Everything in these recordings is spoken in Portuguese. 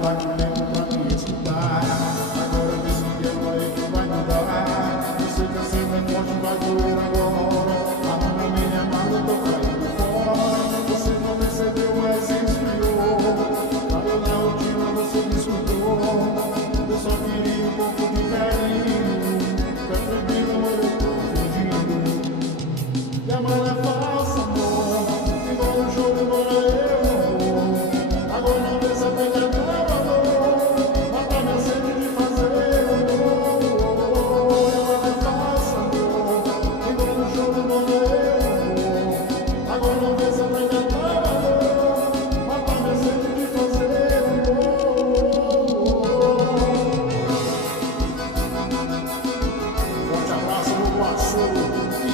tá com tempo pra me escutar. Agora decide aí que vai mudar. Eu sei que a cena é forte, vai doer agora. Arruma minha mala, eu tô caindo fora. Você não percebeu, mas esfriou. Caiu na rotina, você descuidou. Eu só queria um pouco de carinho. Fica tranquilo, amor, eu tô fingindo. E a mala é falsa, amor. Igual no jogo, embora eu. Agora não vê se aprender do amor. Mata minha sede de fazer amor. E a mala é falsa, amor. Igual no jogo, embora eu. Agora não vê se aprender do amor. Mata minha sede de fazer amor. Forte abraço no Guaçu,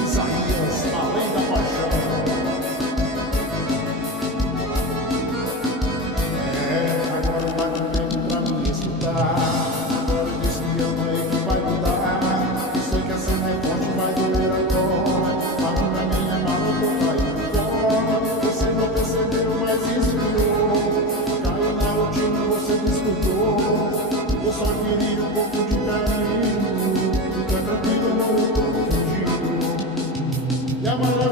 Isaías, além da paixão. Agora tá com tempo pra me escutar. Agora diz que ama e que vai mudar. Eu sei que a cena é forte, vai doer agora. Arruma minha mala, eu tô caindo fora. Você não percebeu, mas esfriou. Caiu na rotina, você descuidou. Eu só queria um pouco de carinho. Fica tranquilo, amor, eu tô fingindo. E a mala é